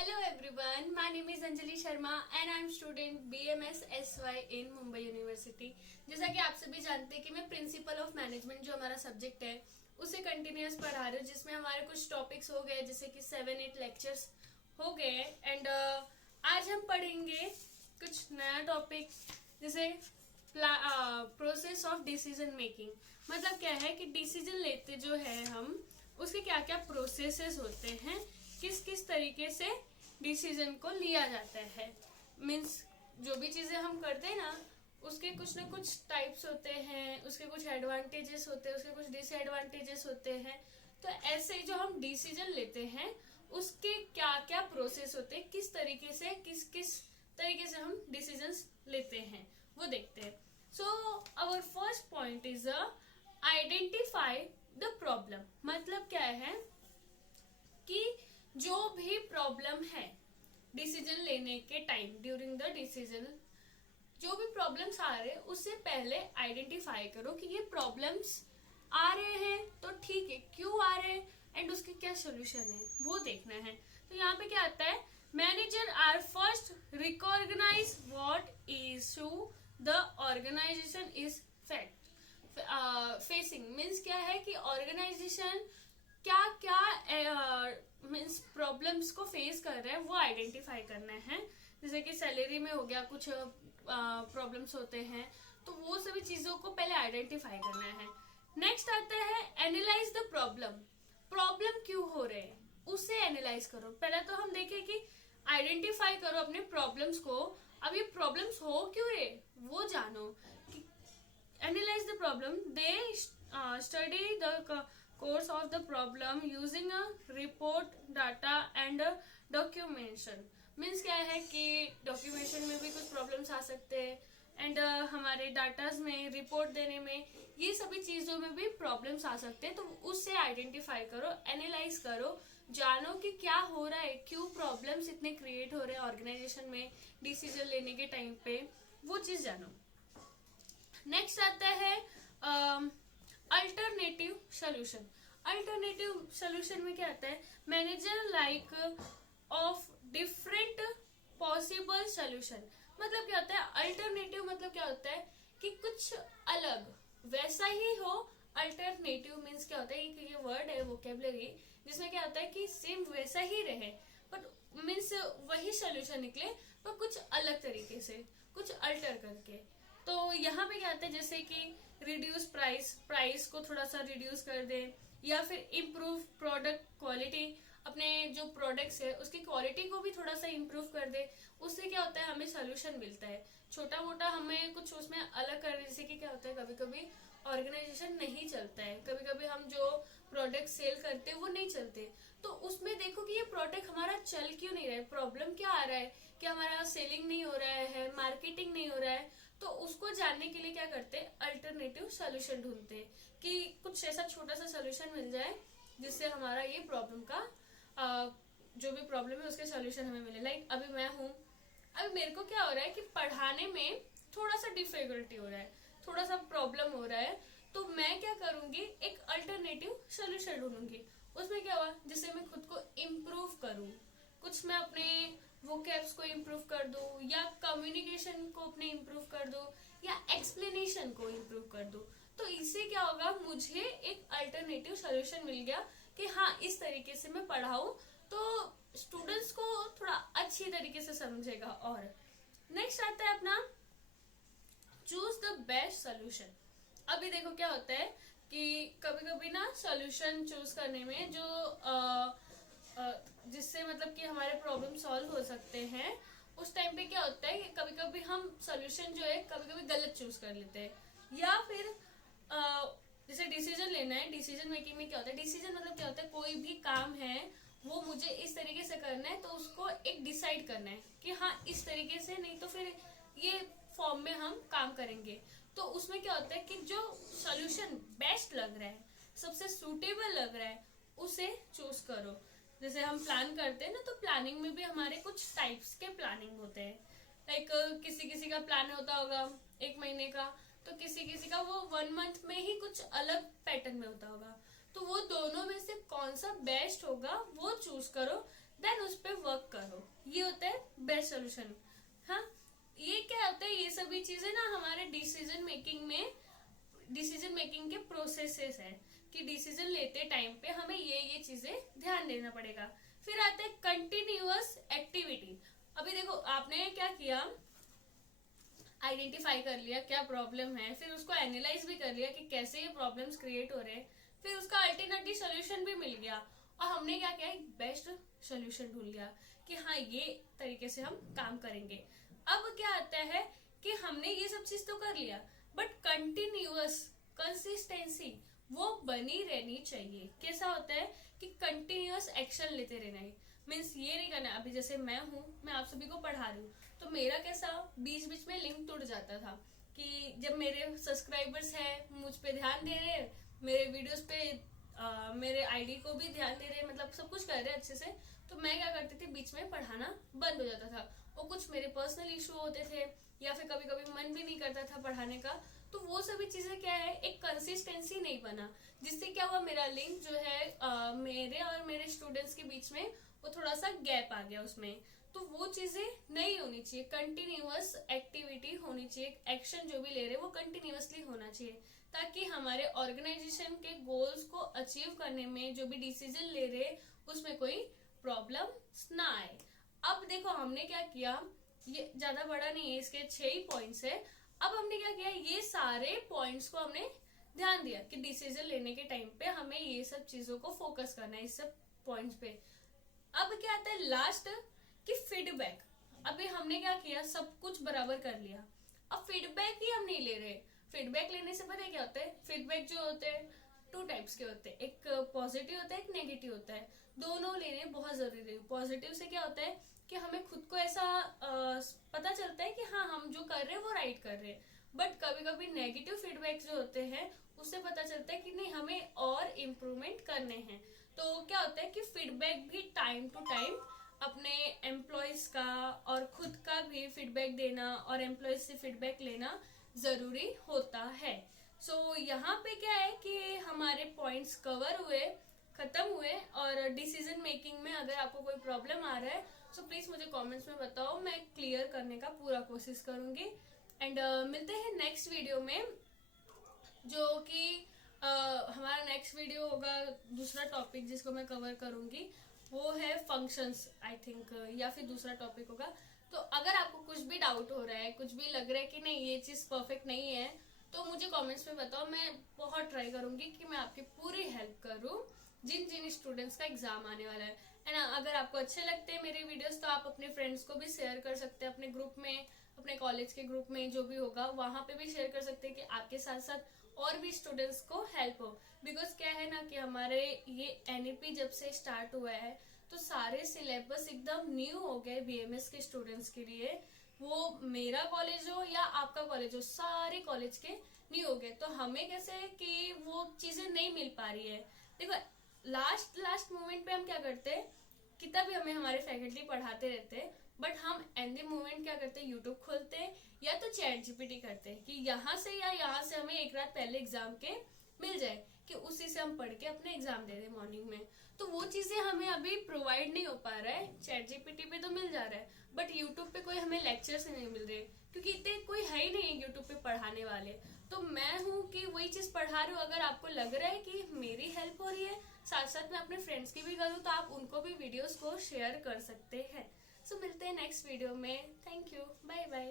Hello everyone, my name is Anjali Sharma and I am student BMS SY in Mumbai university. जैसा कि आप सभी जानते हैं कि मैं प्रिंसिपल ऑफ मैनेजमेंट जो हमारा सब्जेक्ट है उसे कंटिन्यूस पढ़ा रही हूँ, जिसमें हमारे कुछ टॉपिक्स हो गए जैसे कि 7-8 लेक्चर्स हो गए। एंड आज हम पढ़ेंगे कुछ नया टॉपिक जैसे प्रोसेस ऑफ डिसीजन मेकिंग। मतलब क्या है कि डिसीजन लेते जो है हम उसके क्या क्या प्रोसेसेस होते हैं, किस किस तरीके से डिसीजन को लिया जाता है। मीन्स जो भी चीजें हम करते हैं ना उसके कुछ ना कुछ टाइप्स होते हैं, उसके कुछ एडवांटेजेस होते हैं, उसके कुछ डिसएडवांटेजेस होते हैं। तो ऐसे जो हम डिसीजन लेते हैं उसके क्या क्या प्रोसेस होते हैं, किस तरीके से हम डिसीजंस लेते हैं वो देखते हैं। So our first point is identify the problem. मतलब क्या है कि जो भी प्रॉब्लम है डिसीजन लेने के टाइम, ड्यूरिंग द डिसीजन जो भी प्रॉब्लम्स आ रहे हैं उससे पहले आइडेंटिफाई करो कि ये प्रॉब्लम्स आ रहे हैं तो ठीक है, क्यों आ रहे हैं एंड उसके क्या सोल्यूशन है वो देखना है। तो यहाँ पे क्या आता है, manager are first recognise what issue the organisation is facing. Means क्या है कि ऑर्गेनाइजेशन क्या क्या मीन्स प्रॉब्लम्स को फेस कर रहा है वो आइडेंटिफाई करना है। जैसे कि सैलरी में हो गया, कुछ प्रॉब्लम्स होते हैं तो वो सभी चीजों को पहले आइडेंटिफाई करना है। नेक्स्ट आता है एनालाइज द प्रॉब्लम। प्रॉब्लम क्यों हो रहे हैं उसे एनालाइज करो। पहले तो हम देखें कि आइडेंटिफाई करो अपने प्रॉब्लम्स को। अब ये प्रॉब्लम्स हो क्यों रहे वो जानो। Analyse the problem, they study the course of the problem using a report data and a documentation। Means क्या है कि डॉक्यूमेंटेशन में भी कुछ प्रॉब्लम्स आ सकते हैं एंड हमारे डाटाज में रिपोर्ट देने में ये सभी चीजों में भी प्रॉब्लम्स आ सकते हैं। तो उससे आइडेंटिफाई करो, एनालाइज करो, जानो कि क्या हो रहा है, क्यों प्रॉब्लम्स इतने क्रिएट हो रहे हैं ऑर्गेनाइजेशन में डिसीजन लेने के टाइम पे, वो चीज जानो। नेक्स्ट आता है अल्टरनेटिव सोल्यूशन। अल्टरनेटिव सोल्यूशन में क्या आता है, manager like of different possible solution. मतलब क्या होता है अल्टरनेटिव, मतलब क्या होता है कि कुछ अलग वैसा ही हो। अल्टरनेटिव मीन्स क्या होता है कि ये वर्ड है वोकेबलरी जिसमें क्या होता है कि सेम वैसा ही रहे बट मीन्स वही सोल्यूशन निकले पर कुछ अलग तरीके से, कुछ अल्टर करके। तो यहाँ पे क्या आता है जैसे कि रिड्यूस प्राइस को थोड़ा सा रिड्यूस कर दे, या फिर इम्प्रूव प्रोडक्ट क्वालिटी, अपने जो प्रोडक्ट्स है उसकी क्वालिटी को भी थोड़ा सा इम्प्रूव कर दे। उससे क्या होता है हमें सोल्यूशन मिलता है। छोटा मोटा हमें कुछ उसमें अलग कर, जैसे कि क्या होता है कभी कभी ऑर्गेनाइजेशन नहीं चलता है, कभी कभी हम जो प्रोडक्ट सेल करते हैं वो नहीं चलते। तो उसमें देखो कि ये प्रोडक्ट हमारा चल क्यों नहीं रहा है, प्रॉब्लम क्या आ रहा है, कि हमारा सेलिंग नहीं हो रहा है, मार्केटिंग नहीं हो रहा है। तो उसको जानने के लिए क्या करते हैं, अल्टरनेटिव सोल्यूशन ढूंढते हैं कि कुछ ऐसा छोटा सा सोल्यूशन मिल जाए जिससे हमारा ये प्रॉब्लम का जो भी प्रॉब्लम है उसके सोल्यूशन हमें मिले। लाइक अभी मैं हूँ, अभी मेरे को क्या हो रहा है कि पढ़ाने में थोड़ा सा डिफिकल्टी हो रहा है, थोड़ा सा प्रॉब्लम हो रहा है। तो मैं क्या करूंगी, एक अल्टरनेटिव सोल्यूशन ढूंढूंगी। उसमें क्या हुआ, जिससे मैं खुद को इम्प्रूव करूँ, कुछ मैं अपने वोकैब्स को इम्प्रूव कर दो, या कम्युनिकेशन को अपने इम्प्रूव कर दो, या एक्सप्लेनेशन को इम्प्रूव कर दो। तो इससे क्या होगा, मुझे एक अल्टरनेटिव सोल्यूशन मिल गया कि हाँ इस तरीके से मैं पढ़ाऊं तो स्टूडेंट्स को थोड़ा अच्छी तरीके से समझेगा। और नेक्स्ट आता है अपना चूज द बेस्ट सोल्यूशन। अभी देखो क्या होता है कि कभी कभी ना सोल्यूशन चूज करने में जो जिससे मतलब कि हमारे प्रॉब्लम सॉल्व हो सकते हैं, उस टाइम पे क्या होता है कि कभी कभी हम सोल्यूशन जो है कभी कभी गलत चूज कर लेते हैं। या फिर जैसे डिसीजन लेना है, डिसीजन मेकिंग में क्या होता है, डिसीजन मतलब क्या होता है कोई भी काम है वो मुझे इस तरीके से करना है तो उसको एक डिसाइड करना है कि हाँ इस तरीके से, नहीं तो फिर ये फॉर्म में हम काम करेंगे। तो उसमें क्या होता है कि जो सोल्यूशन बेस्ट लग रहा है, सबसे सूटेबल लग रहा है, उसे चूज करो। जैसे हम प्लान करते हैं ना, तो प्लानिंग में भी हमारे कुछ टाइप्स के प्लानिंग होते हैं। लाइक किसी किसी का प्लान होता होगा 1 महीने का, तो किसी किसी का वो 1 मंथ में ही कुछ अलग पैटर्न में होता होगा। तो वो दोनों में से कौन सा बेस्ट होगा वो चूज करो, देन उस पर वर्क करो। Best solution. हाँ, ये क्या होता है, ये सभी चीजें ना हमारे डिसीजन मेकिंग के प्रोसेसेस है कि डिसीजन लेते टाइम पे हमें ये चीजें ध्यान देना पड़ेगा। फिर आते हैं कंटिन्यूअस एक्टिविटी। अभी देखो आपने क्या किया, आइडेंटिफाई कर लिया क्या प्रॉब्लम है, फिर उसको एनालाइज भी कर लिया कि कैसे ये प्रॉब्लम्स क्रिएट हो रहे हैं, फिर उसका अल्टरनेटिव सोल्यूशन भी मिल गया और हमने क्या किया, एक बेस्ट सोल्यूशन ढूंढ लिया कि हाँ ये तरीके से हम काम करेंगे। अब क्या आता है कि हमने ये सब चीज तो कर लिया, बट कंटिन्यूअस कंसिस्टेंसी वो बनी रहनी चाहिए। कैसा होता है कि कंटिन्यूअस एक्शन लेते रहना है, मीन्स ये नहीं करना। अभी जैसे मैं हूँ, मैं आप सभी को पढ़ा रही हूँ, तो मेरा कैसा बीच बीच में लिंक टूट जाता था कि जब मेरे सब्सक्राइबर्स हैं मुझ पे ध्यान दे रहे, मेरे वीडियोस पे मेरे आईडी को भी ध्यान दे रहे, मतलब सब कुछ कर रहे अच्छे से, तो मैं क्या करती थी, बीच में पढ़ाना बंद हो जाता था। और कुछ मेरे पर्सनल इशू होते थे या फिर कभी कभी मन भी नहीं करता था पढ़ाने का, तो वो सभी चीजें क्या है, एक कंसिस्टेंसी नहीं बना, जिससे क्या हुआ, मेरा लिंक जो है मेरे और मेरे स्टूडेंट्स के बीच में वो थोड़ा सा गैप आ गया उसमें। तो वो चीजें नहीं होनी चाहिए, कंटिन्यूअस एक्टिविटी होनी चाहिए, एक्शन जो भी ले रहे वो कंटिन्यूअसली होना चाहिए, ताकि हमारे ऑर्गेनाइजेशन के गोल्स को अचीव करने में जो भी डिसीजन ले रहे उसमें कोई प्रॉब्लम ना आए। अब देखो हमने क्या किया, ये ज्यादा बड़ा नहीं है, इसके 6 ही पॉइंट्स है। अब हमने क्या किया, ये सारे पॉइंट्स को हमने ध्यान दिया कि डिसीजन लेने के टाइम पे हमें ये सब चीजों को फोकस करना है, इस सब पॉइंट्स पे। अब क्या आता है लास्ट कि फीडबैक। अभी हमने क्या किया, सब कुछ बराबर कर लिया, अब फीडबैक ही हम नहीं ले रहे। फीडबैक लेने से पता है क्या होता है, फीडबैक जो होते हैं 2 टाइप्स के होते हैं, एक पॉजिटिव होता है, एक नेगेटिव होता है। दोनों लेने बहुत जरूरी है। पॉजिटिव से क्या होता है कि हमें खुद को ऐसा पता चलता है कि हाँ हम जो कर रहे हैं वो राइट कर रहे हैं, बट कभी कभी नेगेटिव फीडबैक जो होते हैं उससे पता चलता है कि नहीं हमें और इम्प्रूवमेंट करने हैं। तो क्या होता है कि फीडबैक भी टाइम टू टाइम अपने एम्प्लॉयज का और खुद का भी फीडबैक देना और एम्प्लॉयज से फीडबैक लेना जरूरी होता है। सो यहाँ पे क्या है कि हमारे पॉइंट्स कवर हुए, खत्म हुए। और डिसीजन मेकिंग में अगर आपको कोई प्रॉब्लम आ रहा है तो प्लीज मुझे कमेंट्स में बताओ, मैं क्लियर करने का पूरा कोशिश करूंगी। एंड मिलते हैं नेक्स्ट वीडियो में, जो कि हमारा नेक्स्ट वीडियो होगा, दूसरा टॉपिक जिसको मैं कवर करूंगी वो है फंक्शंस आई थिंक, या फिर दूसरा टॉपिक होगा। तो अगर आपको कुछ भी डाउट हो रहा है, कुछ भी लग रहा है कि नहीं ये चीज परफेक्ट नहीं है, तो मुझे कमेंट्स में बताओ, मैं बहुत ट्राई करूंगी कि मैं आपकी पूरी हेल्प करूं जिन जिन स्टूडेंट्स का एग्जाम आने वाला है। एंड अगर आपको अच्छे लगते हैं मेरे वीडियोस तो आप अपने फ्रेंड्स को भी शेयर कर सकते हैं, अपने ग्रुप में, अपने कॉलेज के ग्रुप में जो भी होगा वहां पे भी शेयर कर सकते हैं कि आपके साथ साथ और भी स्टूडेंट्स को हेल्प हो। बिकॉज क्या है ना कि हमारे ये एनईपी जब से स्टार्ट हुआ है तो सारे सिलेबस एकदम न्यू हो गए बीएमएस के स्टूडेंट्स के लिए। वो मेरा कॉलेज हो या आपका कॉलेज हो, सारे कॉलेज के न्यू हो गए। तो हमें कैसे कि वो चीजें नहीं मिल पा रही है। देखो लास्ट मोमेंट पे हम क्या करते हैं, कितना भी हमें हमारे फैकल्टी पढ़ाते रहते हैं, बट हम एंड द मोमेंट क्या करते हैं, यूट्यूब खोलते हैं या तो चैट जीपीटी करते हैं कि यहाँ से या यहाँ से हमें एक रात पहले एग्जाम के मिल जाए कि उसी से हम पढ़ के अपने एग्जाम दे दें मॉर्निंग में। तो वो चीजें हमें अभी प्रोवाइड नहीं हो पा रहा है। चैट जीपीटी पे तो मिल जा रहा है, बट यूट्यूब पे कोई हमें लेक्चर से नहीं मिल रहे, क्योंकि इतने कोई है ही नहीं है यूट्यूब पे पढ़ाने वाले। तो मैं हूँ कि वही चीज पढ़ा रही हूँ। अगर आपको लग रहा है कि मेरी हेल्प हो रही है, साथ साथ मैं अपने फ्रेंड्स की भी करूँ, तो आप उनको भी वीडियोस को शेयर कर सकते हैं। सो मिलते हैं नेक्स्ट वीडियो में। Thank you, bye bye.